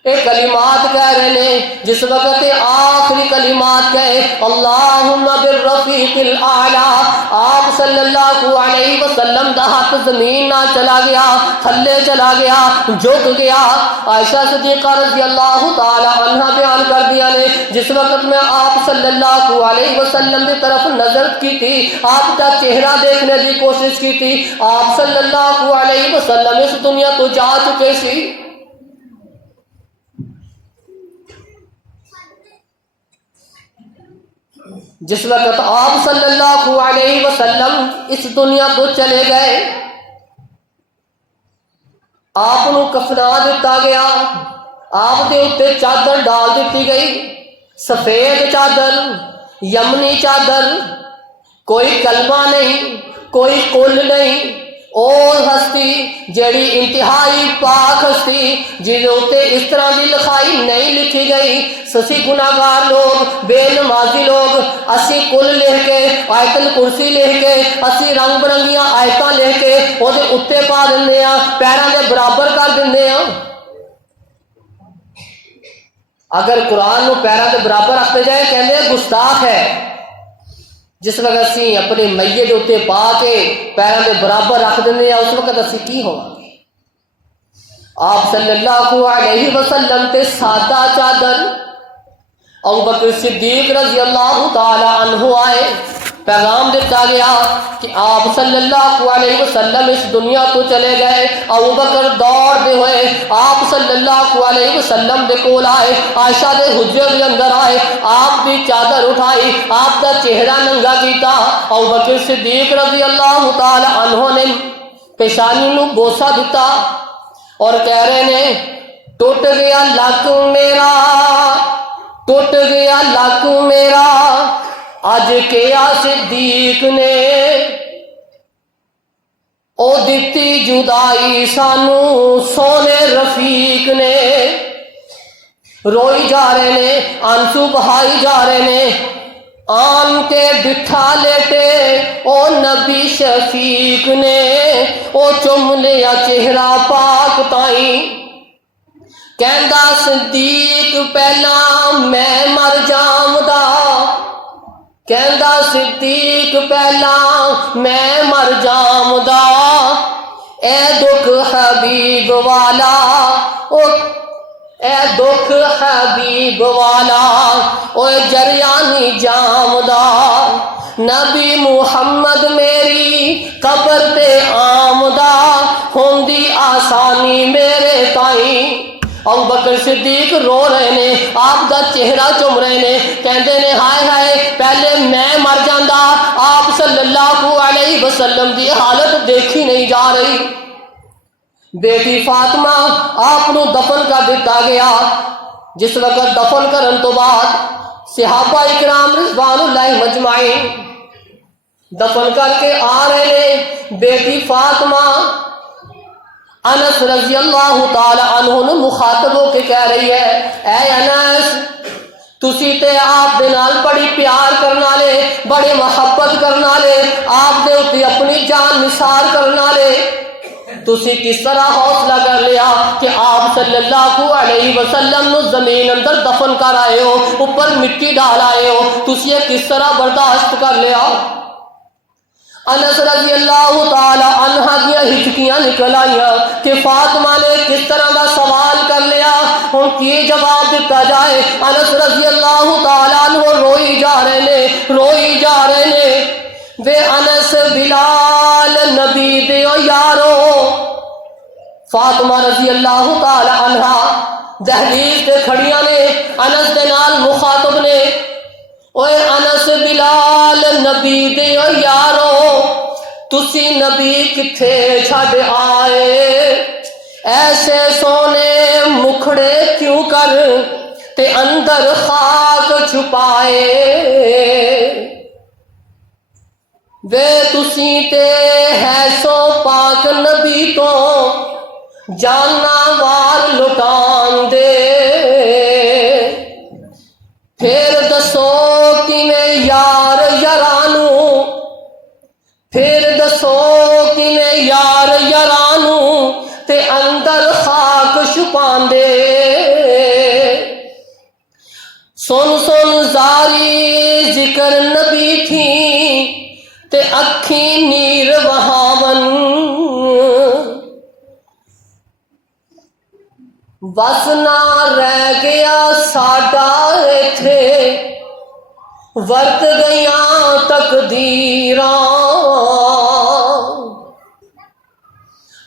ایک کلمات کہہ رہے ہیں جس وقت آخری کلمات کہے اللہم بالرفیق الاعلی، آپ صلی اللہ علیہ وسلم دا ہاتھ زمین نہ چلا گیا، تھلے چلا گیا، جھک گیا. عائشہ صدیقہ رضی اللہ تعالی عنہ بیان کر دیا نے جس وقت میں آپ صلی اللہ علیہ وسلم کی طرف نظر کی تھی، آپ کا چہرہ دیکھنے کی کوشش کی تھی، آپ صلی اللہ علیہ وسلم اس دنیا تو جا چکے سی. جس وقت آپ صلی اللہ علیہ وسلم اس دنیا کو چلے گئے، آپ کو کفنا دیتا گیا، آپ کے اوپر چادر ڈال دیتی گئی، سفید چادر، یمنی چادر، کوئی کلمہ نہیں، کوئی قل نہیں. اور ہستی جیڑی انتہائی پاک ہستی جس اتنے اس طرح کی لکھائی نہیں لکھی گئی. سسی گناہگار لوگ، بے نمازی لوگ، اسی کل لکھ کے، آیت الکرسی لکھ کے، اسی رنگ برنگیاں آیتاں لکھ کے وہ اتنے پا دیں، پیروں کے برابر کر دیں. اگر قرآن نو پیروں کے برابر رکھتے جائے کہتے گستاخ ہے. جس وقت اسی اپنے میے کے اتنے پا کے پیروں کے برابر رکھ دیں اس وقت اسی کی ہوا گے. آپ صلی اللہ علیہ وسلم تے سادہ چادر، ابوبکر صدیق رضی اللہ تعالی عنہ آئے، پیغام دیتا گیا کہ آپ صلی اللہ علیہ وسلم اس دنیا تو چلے گئے. ابوبکر دوڑتے ہوئے آپ صلی اللہ علیہ وسلم دے کول آئے، عائشہ دے حجرے کے اندر آئے، آپ کی چادر اٹھائی، آپ کا چہرہ ننگا کیتا. ابوبکر صدیق رضی اللہ تعالی عنہ نے پیشانی نو بوسا دیتا اور کہہ رہے نے ٹوٹ گیا لک میرا، ٹوٹ گیا لک میرا، اج کیا صدیق نے او دتی جدائی سانو سونے رفیق نے. روئی جا رہے نے، آنسو بہائی جا رہے نے. آن کے بٹھا لیتے او نبی شفیق نے، او چم لیا چہرہ پاک تائیں، کہندا صدیق پہلا میں مر جامدا، کہندا صدیق پہلا میں مر جامدا، اے دکھ حبیب والا او اے دکھ حبیب والا او جریانی جامدا، نبی محمد میری قبر تے آمدہ ہوندی آسانی میرے تائیں۔ ابو بکر صدیق رو رہے نے، آپ دا چہرہ چم رہے نے، کہندے نے ہائے ہائے پہلے میں مر جاندا، آپ صلی اللہ علیہ وسلم دی حالت دیکھی نہیں جا رہی۔ بیٹی فاطمہ آپ نو دفن کر دیتا گیا۔ جس وقت دفن کرن تو بعد صحابہ اکرام رضوان اللہ مجمعین دفن کر کے آ رہے نے، بیٹی فاطمہ انس رضی اللہ تعالی عنہ نے مخاطب ہو کے کہہ رہی ہے، اے انس تسی تے آپ دے نال بڑی پیار کرنا لے، بڑے محبت کرنا لے، آپ دے اتے اپنی جان نثار کرنا لے، تسی کس طرح حوصلہ کر لیا کہ آپ صلی اللہ علیہ وسلم نو زمین اندر دفن کر آئے ہو، اوپر مٹی ڈال آئے ہو، تسی یہ کس طرح برداشت کر لیا؟ انس رضی اللہ تعالی عنہ دیا ہچکیاں نکل آئیاں کہ فاطمہ نے کس طرح دا سوال کر لیا، ان کی جواب دیتا جائے۔ انس رضی اللہ تعالی عنہ روئی جا رہے نے، روئی جا رہے نے، وے انس بلال نبی دیو یارو۔ فاطمہ رضی اللہ تعالی عنہ دہلیز تے کھڑیاں نے، انس دے نال مخاطب نے، اوے انس بلال نبی دیو یارو، تسی نبی کتھے چھڈ آئے، ایسے سونے مکھڑے کیوں کر تے اندر خاک چھپائے، وے تسی تے ہے سو پاک نبی تو جانا وار لٹان دے، پھر دسو کیویں یار یارانو، پھر دسو کیویں یار یارانو تے اندر خاک چھپان دے، سن سن زاری ذکر نبی تھی تے اکھیں نیر وہاون، بس نہ رہ گیا ساڈا ایتھے ورت گئیاں تقدیراں،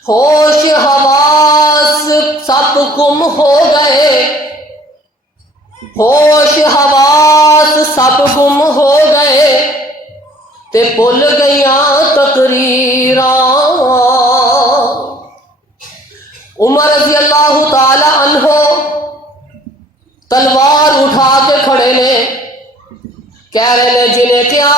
ہوش حواس سب گم ہو گئے، ہوش حواس سب گم ہو گئے تے بھل گئیاں تقریراں۔ عمر رضی اللہ تعالی عنہ تلوار اٹھا کے کھڑے نے، کہہ رہے نے جنہیں کیا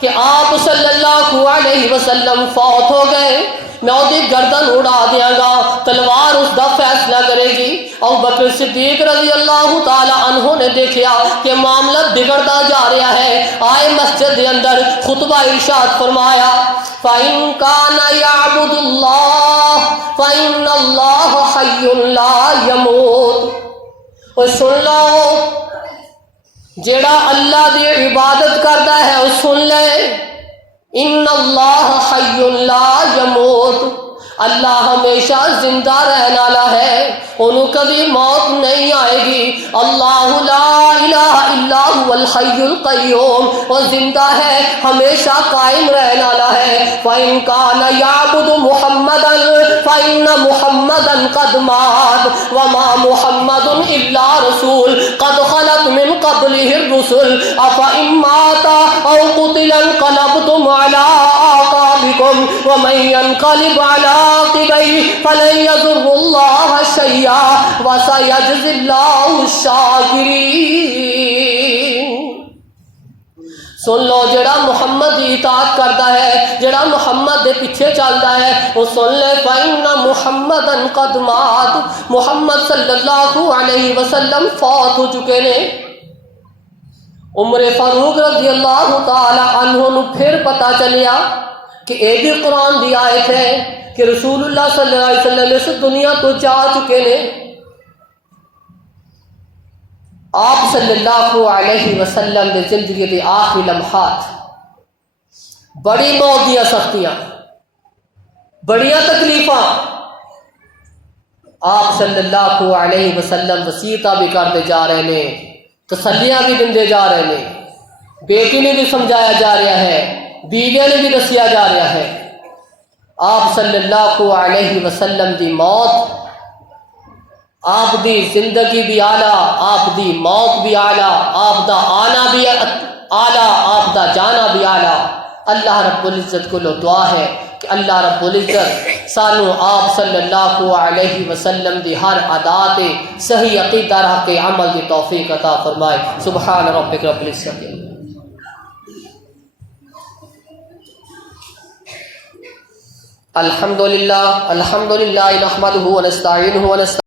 کہ آپ صلی اللہ علیہ وسلم فوت ہو گئے، میں اودی گردن اڑا دیاں گا، تلوار اس دا فیصلہ کرے گی۔ ابو بکر صدیق رضی اللہ تعالی عنہ نے دیکھا کہ معاملہ بگڑتا جا رہا ہے، آئے مسجد کے اندر خطبہ ارشاد فرمایا، فَإِن كَانَ يَعْبُدُ اللَّهَ فَإِنَّ اللَّهَ حَيٌّ لَا يَمُوتُ۔ اور سن لو، جیڑا اللہ دی عبادت کرتا ہے وہ سن لے، ان اللہ حی لا یموت، اللہ ہمیشہ زندہ رہنے والا ہے، انہوں کبھی موت نہیں آئے گی۔ اللہ لا الہ الا هو الحی القیوم، وہ زندہ ہے، ہمیشہ قائم رہنے والا ہے۔ فَإِن كَانَ يَعْبُدُ مُحَمَّدًا فَإِنَّ مُحَمَّدًا قَدْ مَاتَ وَمَا مُحَمَّدٌ إِلَّا رَسُولٌ قَدْ خَلَتْ مِن قَبْلِهِ الرُّسُلُ أَفَإِن مَاتَ أَوْ قُتِلَ انقلبتم عَلَىٰ أَعْقَابِكُمْ وَمَن يَنقلب عَلَىٰ عَقِبَيْهِ فَلَن يَضُرَّ اللَّهَ شَيْئًا وَسَيَجْزِي اللَّهُ الشَّاكِرِينَ۔ سن لو، جڑا محمد دی اطاعت کرتا ہے، جڑا محمد دے پیچھے چلتا ہے، وہ سن لے فَإِنَّ مُحَمَّدًا قَدْ مَاتَ، محمد صلی اللہ علیہ وسلم فوت ہو چکے نے۔ عمر فاروق رضی اللہ تعالی عنہ نو پھر پتا چلیا کہ یہ بھی قرآن دی آیت ہے کہ رسول اللہ صلی اللہ علیہ وسلم اس دنیا تو جا چکے نے. آپ صلی اللہ علیہ وسلم دے زندگی دے آخری لمحات بڑی موت دیا سختیاں بڑیاں تکلیفاں آپ صلی اللہ علیہ وسلم وصیتاں بھی کرتے جا رہے ہیں تسلیاں بھی دندے جا رہے ہیں بیٹی نے بھی سمجھایا جا رہا ہے بیویاں نے بھی دسیا جا رہا ہے. آپ صلی اللہ علیہ وسلم دی موت آپ دی زندگی بھی آلہ آپ دی موت بھی آلہ آپ دا آنا بھی آلہ آپ دا جانا بھی آلہ. اللہ رب العزت کو دعا ہے کہ اللہ رب العزت سانو آپ صلی اللہ علیہ وسلم دی ہر ادا تے صحیح عقیدہ رکھ کے عمل دی توفیق عطا فرمائے. سبحان ربک رب العزت. الحمدللہ نحمدہ ونستعینہ ونستغفرہ